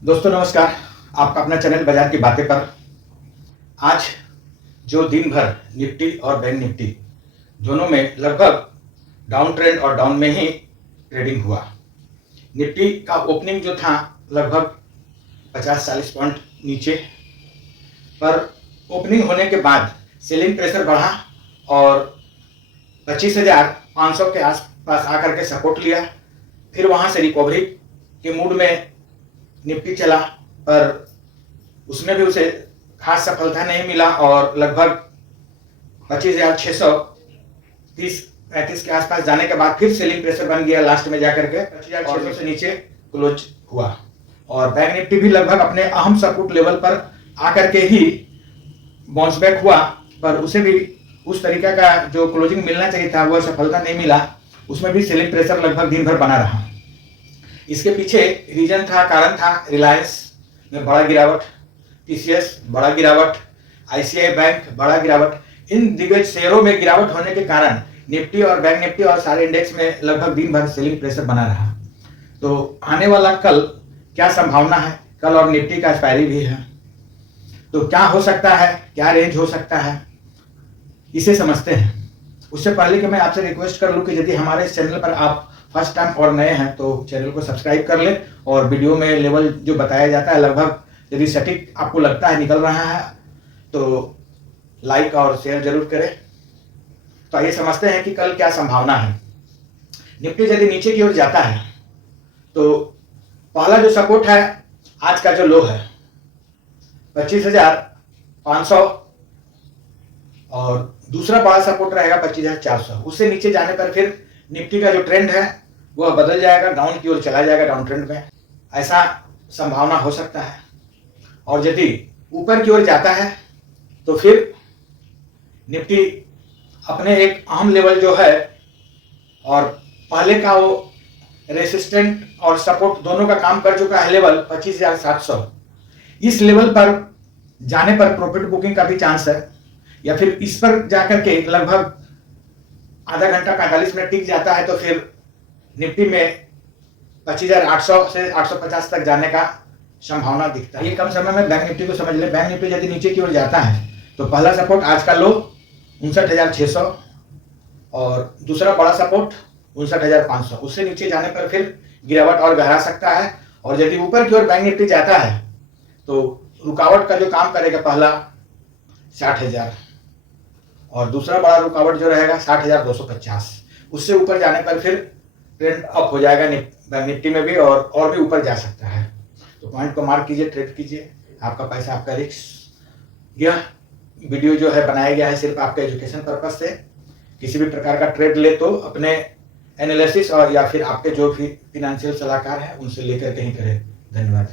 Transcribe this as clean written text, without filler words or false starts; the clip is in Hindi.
दोस्तों नमस्कार। आपका अपना चैनल बाजार की बातें पर आज जो दिन भर निफ्टी और बैंक निफ्टी दोनों में लगभग डाउन ट्रेंड और डाउन में ही ट्रेडिंग हुआ। निफ्टी का ओपनिंग जो था लगभग 50-40 पॉइंट नीचे, पर ओपनिंग होने के बाद सेलिंग प्रेशर बढ़ा और 25,500 के आसपास आकर के सपोर्ट लिया। फिर वहां से रिकवरी के मूड में निफ्टी चला, पर उसमें भी उसे खास सफलता नहीं मिला और लगभग 25,630-35 के आसपास जाने के बाद फिर सेलिंग प्रेशर बन गया। लास्ट में जाकर के 25,600 से नीचे क्लोज हुआ और बैंक निफ्टी भी लगभग अपने अहम सपोर्ट लेवल पर आकर के ही बाउंस बैक हुआ, पर उसे भी उस तरीका का जो क्लोजिंग मिलना चाहिए था वह सफलता नहीं मिला। उसमें भी सेलिंग प्रेशर लगभग दिन भर बना रहा। इसके पीछे रीजन था, कारण था रिलायंस में बड़ा गिरावट, टीसीएस बड़ा गिरावट, आईसीआई बैंक बड़ा गिरावट। इन दिग्गज शेयरों में गिरावट होने के कारण निफ्टी और बैंक निफ्टी और सारे इंडेक्स में लगभग दिन भर सेलिंग प्रेशर बना रहा। तो आने वाला कल क्या संभावना है? कल और निफ्टी का एक्सपायरी भी है, तो क्या हो सकता है, क्या रेंज हो सकता है, इसे समझते हैं। उससे पहले कि मैं आपसे रिक्वेस्ट कर लूं कि यदि हमारे इस चैनल पर आप फर्स्ट टाइम और नए हैं तो चैनल को सब्सक्राइब कर लें और वीडियो में लेवल जो बताया जाता है लगभग यदि सटीक आपको लगता है निकल रहा है तो लाइक और शेयर जरूर करें। तो आइए समझते हैं कि कल क्या संभावना है। निफ्टी यदि नीचे की ओर जाता है तो पहला जो सपोर्ट है आज का जो लो है 25,500 और दूसरा बड़ा सपोर्ट रहेगा 25,400। उससे नीचे जाने पर फिर निफ्टी का जो ट्रेंड है वह बदल जाएगा, डाउन की ओर चला जाएगा, डाउन ट्रेंड में। ऐसा संभावना हो सकता है। और यदि ऊपर की ओर जाता है तो फिर निफ्टी अपने एक अहम लेवल जो है और पहले का वो रेसिस्टेंट और सपोर्ट दोनों का काम कर चुका है लेवल 25,700, इस लेवल पर जाने पर प्रॉफिट बुकिंग का भी चांस है, या फिर इस पर जाकर के लगभग आधा घंटा 45 मिनट टिक जाता है तो फिर निफ्टी में 25,800 से 850 तक जाने का संभावना दिखता है। ये कम समय में बैंक निफ्टी को समझ ले। बैंक निफ्टी यदि नीचे की ओर जाता है तो पहला सपोर्ट आज का लो 59,600 और दूसरा बड़ा सपोर्ट 59,500। उससे नीचे जाने पर फिर गिरावट और गहरा सकता है। और यदि ऊपर की ओर बैंक निफ्टी जाता है तो रुकावट का जो काम करेगा पहला 60,000 और दूसरा बड़ा रुकावट जो रहेगा 60,250। उससे ऊपर जाने पर फिर ट्रेंड अप हो जाएगा बैंक निफ्टी में भी और भी ऊपर जा सकता है। तो पॉइंट को मार्क कीजिए, ट्रेड कीजिए। आपका पैसा आपका रिस्क। यह वीडियो जो है बनाया गया है सिर्फ आपके एजुकेशन पर्पस से। किसी भी प्रकार का ट्रेड ले तो अपने एनालिसिस और या फिर आपके जो भी फिनेंशियल सलाहकार हैं उनसे लेकर के ही करें। धन्यवाद।